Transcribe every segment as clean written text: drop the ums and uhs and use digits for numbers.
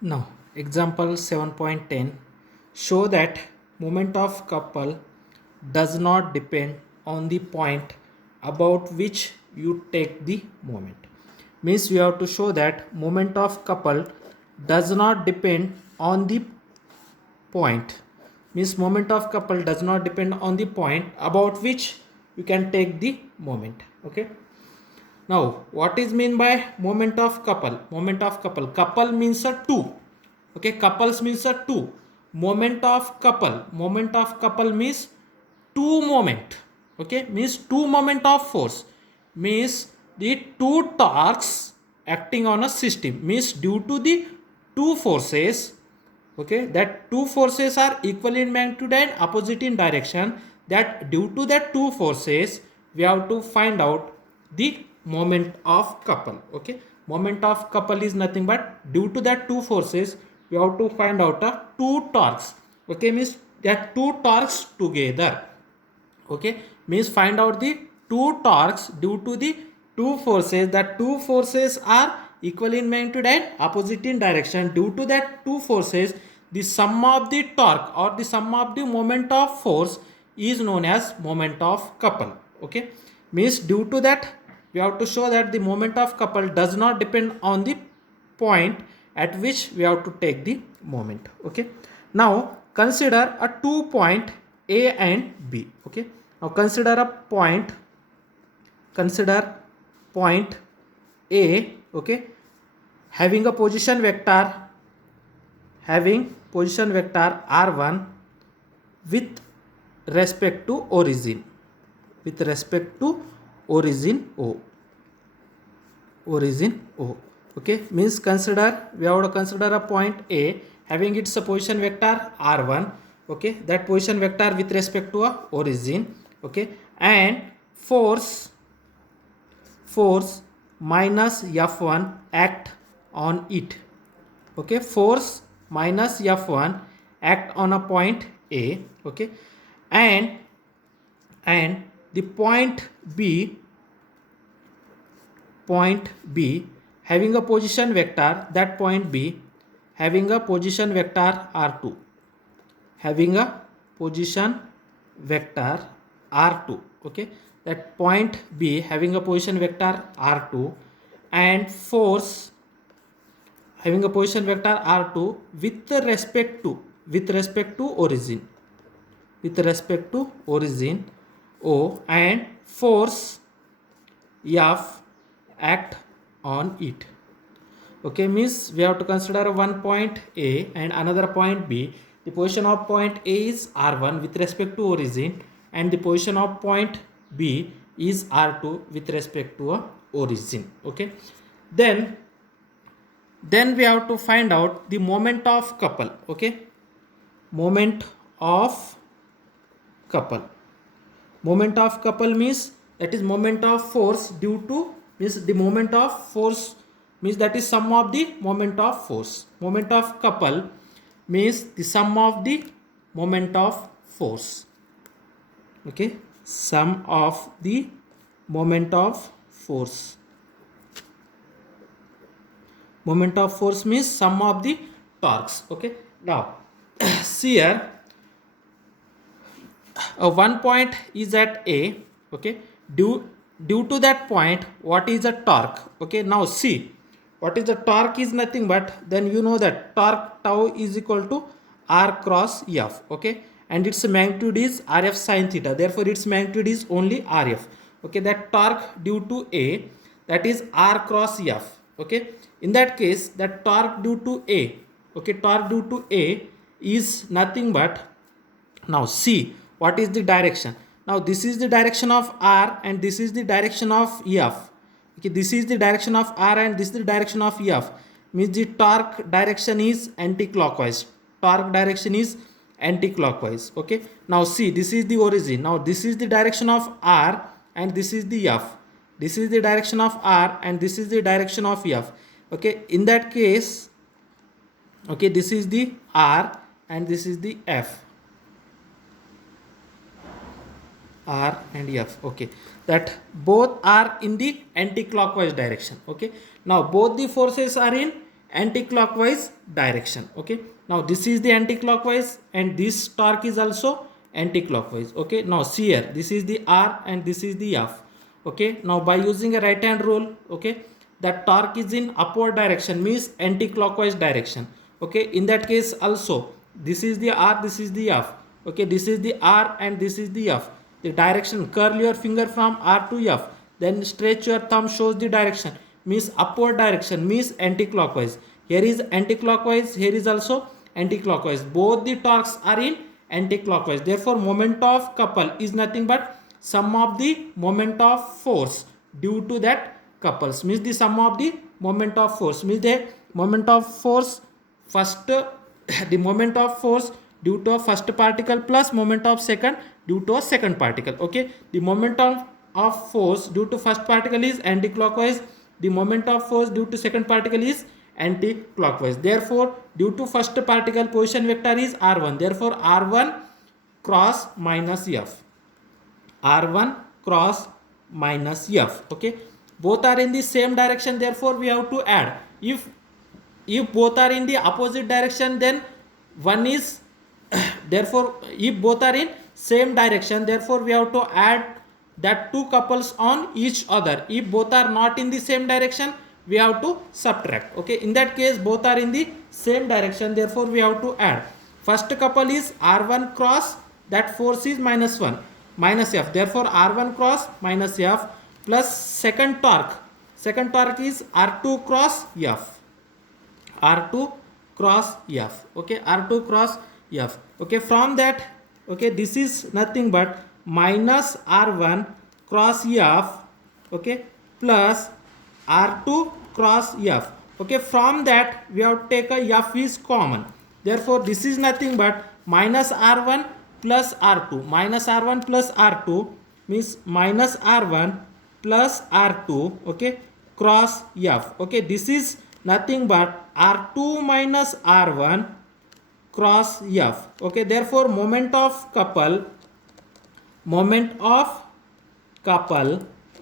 Now, example 7.10 show that moment of couple does not depend on the point about which you take the moment. Means we have to show that moment of couple does not depend on the point. Means moment of couple does not depend on the point about which you can take the moment. Okay. Now, what is mean by moment of couple? Moment of couple. Couple means a two. Okay, couples means a two. Moment of couple. Moment of couple means two moment. Okay, means two moment of force. Means the two torques acting on a system. Means due to the two forces. Okay, that two forces are equal in magnitude and opposite in direction. That due to that two forces, we have to find out the moment of couple. Okay, moment of couple is nothing but due to that two forces, we have to find out a two torques. Okay, means that two torques together. Okay, means find out the two torques due to the two forces. That two forces are equal in magnitude and opposite in direction. Due to that two forces, the sum of the torque or the sum of the moment of force is known as moment of couple. Okay, means due to that we have to show that the moment of couple does not depend on the point at which we have to take the moment. Okay, now consider a 2 point A and B. Okay, now consider point A. Okay, having a position vector r1 with respect to origin O. Okay, means we have to consider a point A having its position vector r1. Okay, that position vector with respect to a origin. Okay, and force minus F1 act on it. Okay, force minus F1 act on a point A. Okay, and the point B having a position vector, that point B having a position vector r2, having a position vector r2. Okay, that point B having a position vector r2 and force having a position vector r2 with respect to origin O, and force F act on it. Okay, means we have to consider one point A and another point B. The position of point A is r1 with respect to origin and the position of point B is r2 with respect to a origin. Okay, then we have to find out the moment of couple. Okay, moment of couple means that is moment of force due to, means the moment of force means that is sum of the moment of force. Moment of couple means the sum of the moment of force. Okay, sum of the moment of force. Moment of force means sum of the torques. Okay, now see here, one point is at A. Okay, due to that point, what is the torque? Okay, now see, what is the torque is nothing but, then you know that torque tau is equal to r cross F. Okay, and its magnitude is Rf sin theta, therefore its magnitude is only Rf. Okay, that torque due to A, that is r cross F. Okay, in that case that torque due to A, okay, torque due to A is nothing but, now see what is the direction. Now this is the direction of r and this is the direction of F. Okay, this is the direction of r and this is the direction of F, means the torque direction is anti-clockwise. Okay, now see, this is the origin. Now this is the direction of r and this is the F. This is the direction of r and this is the direction of F. Okay, in that case, okay, this is the r and this is the F. R and F. Okay, that both are in the anti-clockwise direction. Okay, now both the forces are in anti-clockwise direction. Okay, now this is the anti-clockwise and this torque is also anti-clockwise. Okay, now see here, this is the R and this is the F. Okay, now by using a right hand rule, okay, that torque is in upward direction, means anti-clockwise direction. Okay, in that case also this is the R, this is the F. Okay, this is the R and this is the F. The direction, curl your finger from R to F, then stretch your thumb, shows the direction, means upward direction, means anti-clockwise. Here is anti-clockwise, here is also anti-clockwise. Both the torques are in anti-clockwise. Therefore, moment of couple is nothing but sum of the moment of force due to that couples, means the sum of the moment of force, means the moment of force first the moment of force due to a first particle plus moment of second due to a second particle. Okay, the moment of force due to first particle is anti-clockwise, the moment of force due to second particle is anti-clockwise. Therefore, due to first particle position vector is r1, therefore r1 cross minus f, r1 cross minus f. Okay, both are in the same direction, therefore we have to add. If both are in the opposite direction, then one is therefore if both are in same direction, therefore we have to add that two couples on each other. If both are not in the same direction, we have to subtract. Okay, in that case both are in the same direction, therefore we have to add. First couple is r1 cross, that force is minus 1 minus f, therefore r1 cross minus f, plus second torque is r2 cross f, r2 cross f. Okay, r2 cross f. Okay, from that, okay, this is nothing but minus r1 cross f, okay, plus r2 cross f. Okay, from that we have to take a f is common, therefore this is nothing but minus r1 plus r2, minus r1 plus r2 means minus r1 plus r2, okay, cross f. Okay, this is nothing but r2 minus r1 cross f. Okay, therefore moment of couple,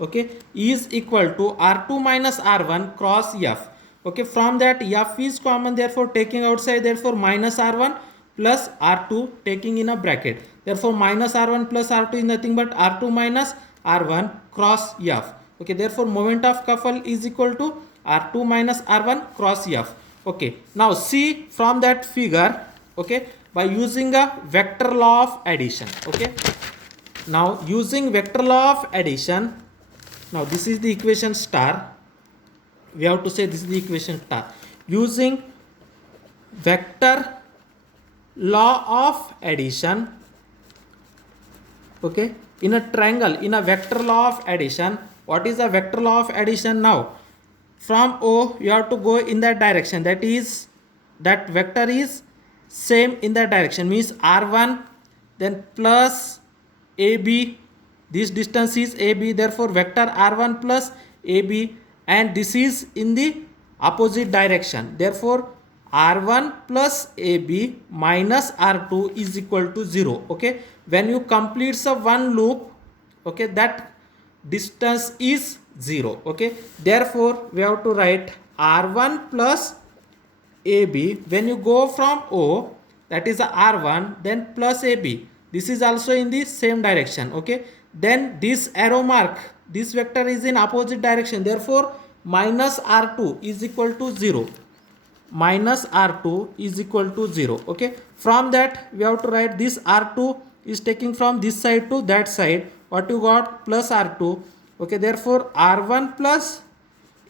okay, is equal to r2 minus r1 cross f. Okay, from that f is common, therefore taking outside, therefore minus r1 plus r2 taking in a bracket, therefore minus r1 plus r2 is nothing but r2 minus r1 cross f. Okay, therefore moment of couple is equal to r2 minus r1 cross f. Okay, now see from that figure, okay, by using a vector law of addition. Okay, now using vector law of addition, now this is the equation star, we have to say this is the equation star. Using vector law of addition, okay, in a triangle, in a vector law of addition, what is a vector law of addition? Now from O you have to go in that direction, that is that vector is same in that direction, means r1 then plus ab, this distance is ab, therefore vector r1 plus ab, and this is in the opposite direction, therefore r1 plus ab minus r2 is equal to 0. Okay, when you complete the one loop, okay, that distance is 0. Okay, therefore we have to write r1 plus ab, when you go from O, that is r1 then plus ab, this is also in the same direction. Okay, then this arrow mark, this vector is in opposite direction, therefore minus r2 is equal to 0, minus r2 is equal to 0. Okay, from that we have to write this r2 is taking from this side to that side, what you got, plus r2. Okay, therefore r1 plus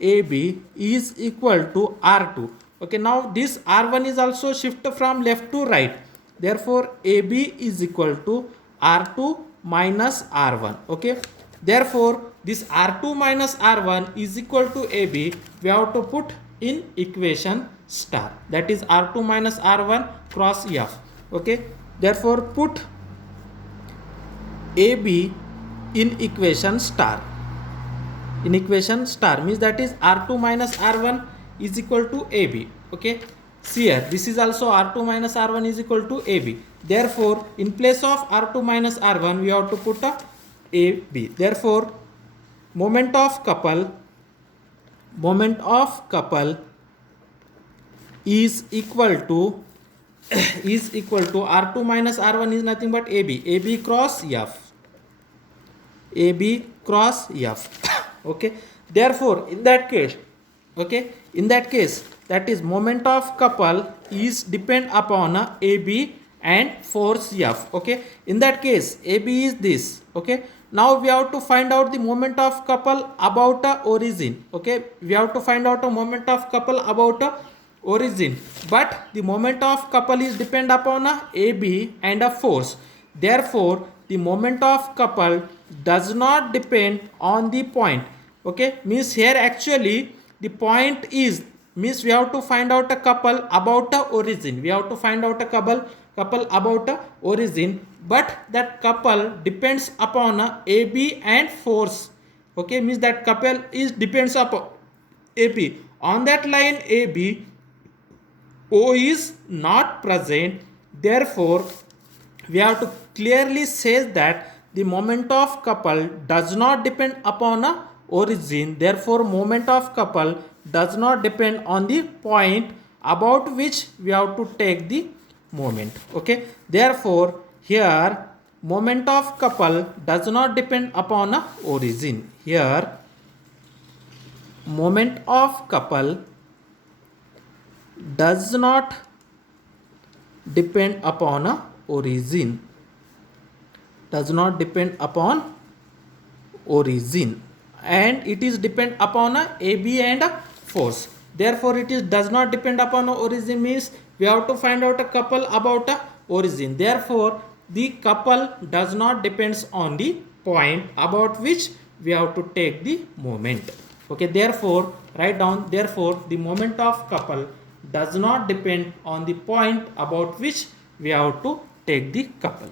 ab is equal to r2. Okay, now this r1 is also shift from left to right, therefore ab is equal to r2 minus r1. Okay, therefore this r2 minus r1 is equal to ab, we have to put in equation star, that is r2 minus r1 cross f. Okay, therefore put ab in equation star, in equation star means that is r2 minus r1 is equal to ab. Okay, see here, this is also r2 minus r1 is equal to ab, therefore in place of r2 minus r1 we have to put a ab, therefore moment of couple is equal to is equal to R2 minus R1 is nothing but AB cross F, AB cross F. Okay, therefore in that case, okay, in that case, that is moment of couple is depend upon AB and force F. Okay, in that case AB is this. Okay, now we have to find out the moment of couple about a origin. Okay, we have to find out a moment of couple about a origin, but the moment of couple is depend upon a AB and a force. Therefore the moment of couple does not depend on the point. Okay, means here actually the point is, means we have to find out a couple about a origin, we have to find out a couple about a origin, but that couple depends upon a AB and force. Okay, means that couple is depends upon AB. On that line AB, O is not present. Therefore we have to clearly say that the moment of couple does not depend upon a origin. Therefore moment of couple does not depend on the point about which we have to take the moment. Okay, therefore here moment of couple does not depend upon a origin. Here moment of couple does not depend upon a origin, does not depend upon origin, and it is depend upon a AB and a force. Therefore it is does not depend upon a origin, means we have to find out a couple about a origin. Therefore the couple does not depends on the point about which we have to take the moment. Okay, therefore write down, therefore the moment of couple does not depend on the point about which we have to take the couple.